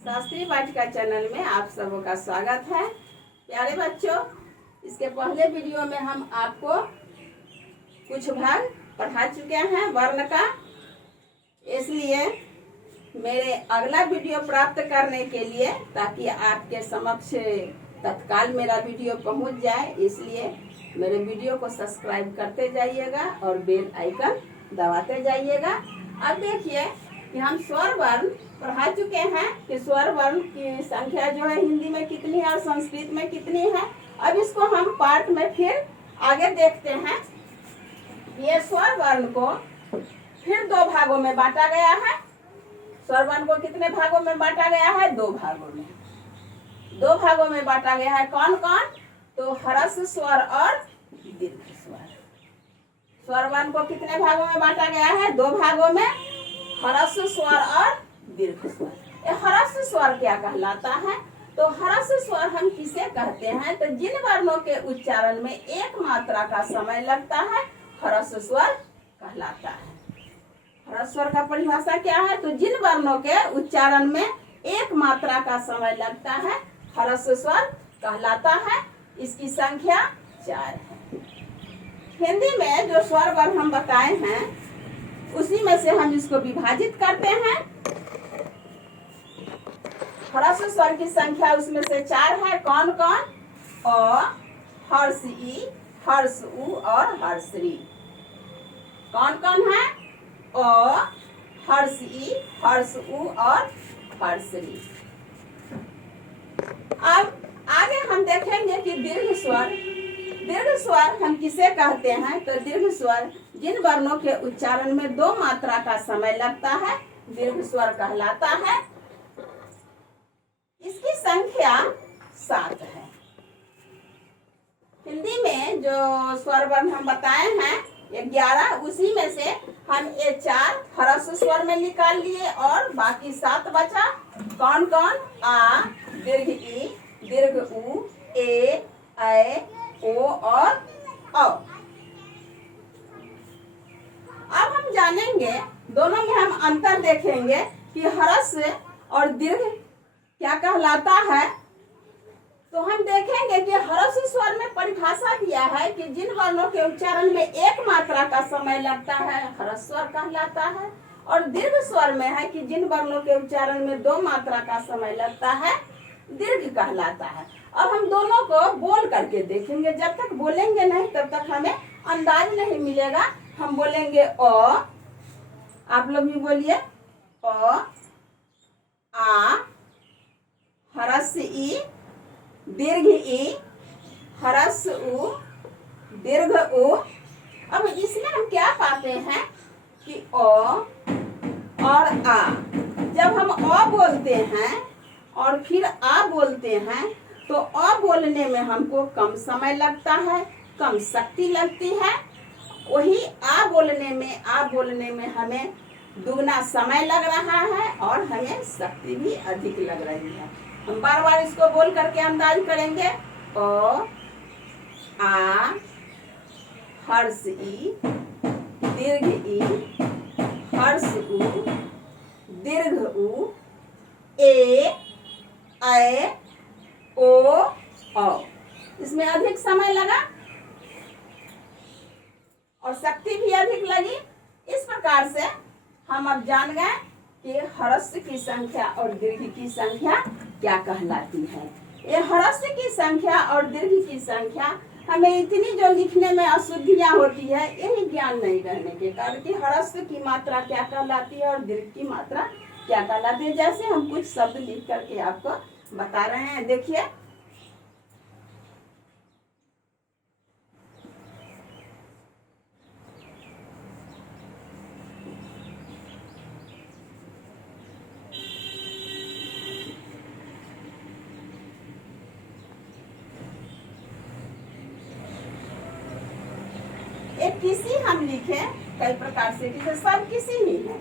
शास्त्रीय वाटिका चैनल में आप सबों का स्वागत है। प्यारे बच्चों, इसके पहले वीडियो में हम आपको कुछ भाग पढ़ा चुके हैं वर्ण का, इसलिए मेरे अगला वीडियो प्राप्त करने के लिए, ताकि आपके समक्ष तत्काल मेरा वीडियो पहुंच जाए, इसलिए मेरे वीडियो को सब्सक्राइब करते जाइएगा और बेल आइकन दबाते जाइएगा। अब देखिए कि हम स्वर वर्ण पढ़ा चुके हैं कि स्वर वर्ण की संख्या जो है हिंदी में कितनी है और संस्कृत में कितनी है। अब इसको हम पार्ट में फिर आगे देखते हैं। ये स्वर वर्ण को फिर दो भागों में बांटा गया है। स्वर वर्ण को कितने भागों में बांटा गया है? दो भागों में। दो भागों में बांटा गया है। कौन कौन? तो ह्रस्व स्वर और दीर्घ स्वर। स्वर वर्ण को कितने भागों में बांटा गया है? दो भागों में, ह्रस्व स्वर और दीर्घ स्वर। ये ह्रस्व स्वर क्या कहलाता है? तो ह्रस्व स्वर हम किसे कहते हैं? तो जिन वर्णों के उच्चारण में एक मात्रा का समय लगता है, ह्रस्व स्वर कहलाता है। ह्रस्व स्वर का परिभाषा क्या है? तो जिन वर्णों के उच्चारण में एक मात्रा का समय लगता है, ह्रस्व स्वर कहलाता है। इसकी संख्या 4 है। हिंदी में जो स्वर वर्ण हम बताए हैं, उसी में से हम इसको विभाजित करते हैं। ह्रस्व स्वर की संख्या उसमें से 4 है। कौन कौन? अ, हर्ष ई, हर्ष उ और हर्ष ऋ। कौन कौन है? अ, हर्ष ई, हर्ष उ और हर्ष ऋ। अब आगे हम देखेंगे कि दीर्घ स्वर। दीर्घ स्वर हम किसे कहते हैं? तो दीर्घ स्वर जिन वर्णों के उच्चारण में दो मात्रा का समय लगता है, दीर्घ स्वर कहलाता है। इसकी संख्या 7 है। हिंदी में जो स्वर वर्ण हम बताए हैं 11, उसी में से हम ये 4 ह्रस्व स्वर में निकाल लिए और बाकी 7 बचा। कौन कौन? आ, दीर्घ ई, दीर्घ उ, ए, ऐ, ओ और औ। अब हम जानेंगे, दोनों में हम अंतर देखेंगे कि ह्रस्व और दीर्घ क्या कहलाता है। तो हम देखेंगे कि ह्रस्व स्वर में परिभाषा दिया है कि जिन वर्णों के उच्चारण में एक मात्रा का समय लगता है, ह्रस्व स्वर कहलाता है। और दीर्घ स्वर में है कि जिन वर्णों के उच्चारण में दो मात्रा का समय लगता है, दीर्घ कहलाता है। अब हम दोनों को बोल करके देखेंगे। जब तक बोलेंगे नहीं तब तक हमें अंदाज नहीं मिलेगा। हम बोलेंगे अ, आप लोग भी बोलिए अ, आ, ह्रस्व ई, दीर्घ ई, ह्रस्व उ, दीर्घ उ। अब इसमें हम क्या पाते हैं कि अ और आ, जब हम अ बोलते हैं और फिर आ बोलते हैं, तो अ बोलने में हमको कम समय लगता है, कम शक्ति लगती है। वही आ बोलने में हमें दुगना समय लग रहा है और हमें शक्ति भी अधिक लग रही है। हम बार बार इसको बोल करके अंदाज करेंगे। अ, आ, हर्ष ई, दीर्घ ई, हर्ष उ, दीर्घ उ, ए, ऐ, ओ, औ। इसमें अधिक समय लगा और शक्ति भी अधिक लगी। इस प्रकार से हम अब जान गए कि ह्रस्व की संख्या और दीर्घ की संख्या क्या कहलाती है। ये ह्रस्व की संख्या और दीर्घ की संख्या हमें इतनी जो लिखने में अशुद्धियां होती है, यही ज्ञान नहीं रहने के कारण कि ह्रस्व की मात्रा क्या कहलाती है और दीर्घ की मात्रा क्या कहलाती है। जैसे हम कुछ शब्द लिख करके आपको बता रहे हैं, देखिए। एक किसी हम लिखे कई प्रकार से, किसी सब किसी ही है,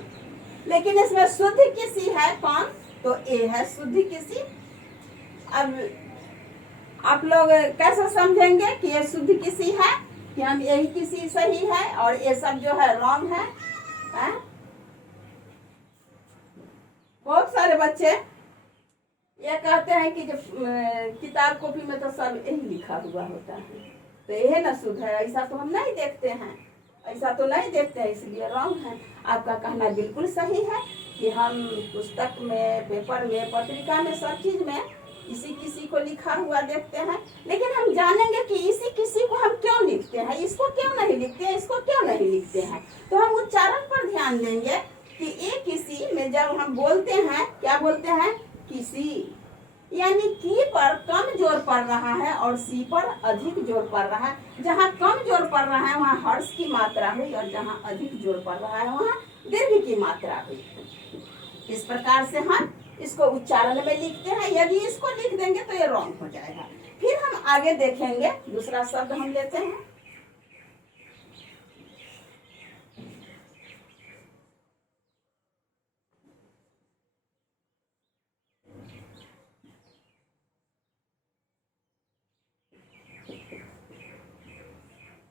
लेकिन इसमें शुद्ध किसी है। कौन? तो ए है शुद्ध किसी। अब आप लोग कैसे समझेंगे कि ये शुद्ध किसी है, कि हम यही किसी सही है और ये सब जो है रॉन्ग है? बहुत सारे बच्चे ये कहते हैं कि जब किताब कॉपी में तो सब यही लिखा हुआ होता है, तो यह ना शुद्ध है, ऐसा तो हम नहीं देखते हैं, ऐसा तो नहीं देखते हैं, इसलिए रॉन्ग है। आपका कहना बिल्कुल सही है कि हम पुस्तक में, पेपर में, पत्रिका में, सब चीज में इसी किसी को लिखा हुआ देखते हैं, लेकिन हम जानेंगे कि इसी किसी को हम क्यों लिखते हैं, इसको क्यों नहीं लिखते हैं, इसको क्यों नहीं लिखते हैं। तो हम उच्चारण पर ध्यान देंगे कि ए किसी में जब हम बोलते हैं, क्या बोलते हैं, किसी, यानी की पर कम जोर पड़ रहा है और सी पर अधिक जोर पड़ रहा है। जहाँ कम जोर पड़ रहा है वहाँ हर्ष की मात्रा हुई, और जहाँ अधिक जोर पड़ रहा है वहाँ दीर्घ की मात्रा हुई। इस प्रकार से हम इसको उच्चारण में लिखते हैं। यदि इसको लिख देंगे तो ये रॉन्ग हो जाएगा। फिर हम आगे देखेंगे, दूसरा शब्द हम लेते हैं।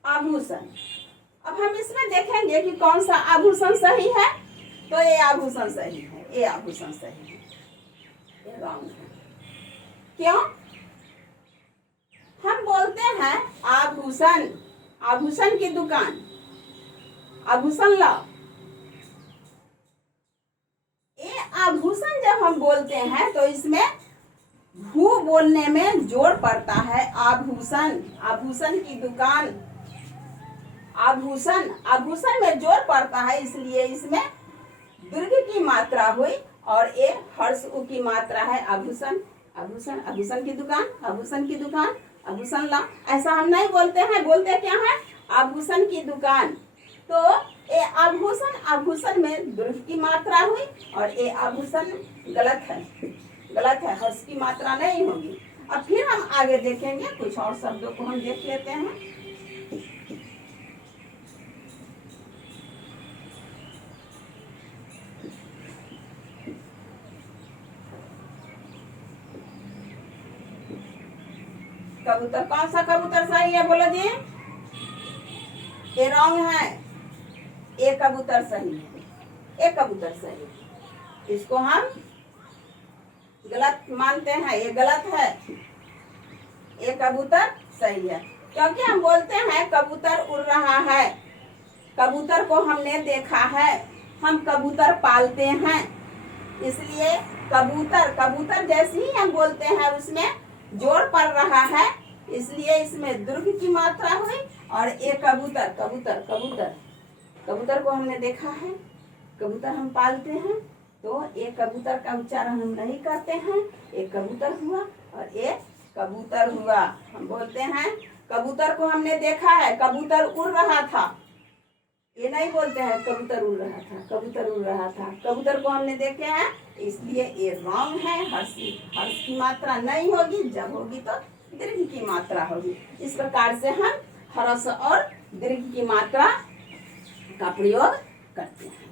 आभूषण। अब हम इसमें देखेंगे कि कौन सा आभूषण सही है। तो ये आभूषण सही है, ये आभूषण सही है, ये रॉन्ग है। क्यों? हम बोलते हैं आभूषण, आभूषण की दुकान, आभूषण लाओ। ये आभूषण जब हम बोलते हैं तो इसमें भू बोलने में जोर पड़ता है। आभूषण, आभूषण की दुकान, आभूषण, आभूषण में जोर पड़ता है, इसलिए इसमें दीर्घ की मात्रा हुई और ये हर्ष उ की मात्रा है। आभूषण, आभूषण, आभूषण की दुकान, आभूषण की दुकान, आभूषण ला, ऐसा हम नहीं बोलते हैं। बोलते क्या है? आभूषण की दुकान। तो ये आभूषण, आभूषण में दीर्घ की मात्रा हुई और ये आभूषण गलत है, गलत है, हर्ष की मात्रा नहीं होगी। अब फिर हम आगे देखेंगे, कुछ और शब्दों को हम देख लेते हैं। कबूतर, कौन सा कबूतर सही है बोलो जी? ये रॉन्ग है, ये कबूतर सही है, ये कबूतर सही है, इसको हम गलत मानते हैं, ये गलत है, ये कबूतर सही है। क्योंकि हम बोलते हैं कबूतर उड़ रहा है, कबूतर को हमने देखा है, हम कबूतर पालते हैं, इसलिए कबूतर, कबूतर जैसे ही हम बोलते हैं उसमें जोर पड़ रहा है, इसलिए इसमें दीर्घ की मात्रा हुई। और ये कबूतर, कबूतर, कबूतर, कबूतर को हमने देखा है, कबूतर हम पालते हैं, तो ये कबूतर का उच्चारण हम नहीं करते हैं, एक कबूतर हुआ और एक कबूतर हुआ। हम बोलते हैं कबूतर को हमने देखा है, कबूतर उड़ रहा था, ये नहीं बोलते हैं कबूतर उड़ रहा था, कबूतर उड़ रहा था, कबूतर को हमने देखे हैं, इसलिए ये रॉन्ग है। हर्ष की मात्रा नहीं होगी, जब होगी तो दीर्घ की मात्रा होगी। इस प्रकार से हम हर्ष और दीर्घ की मात्रा का प्रयोग करते हैं।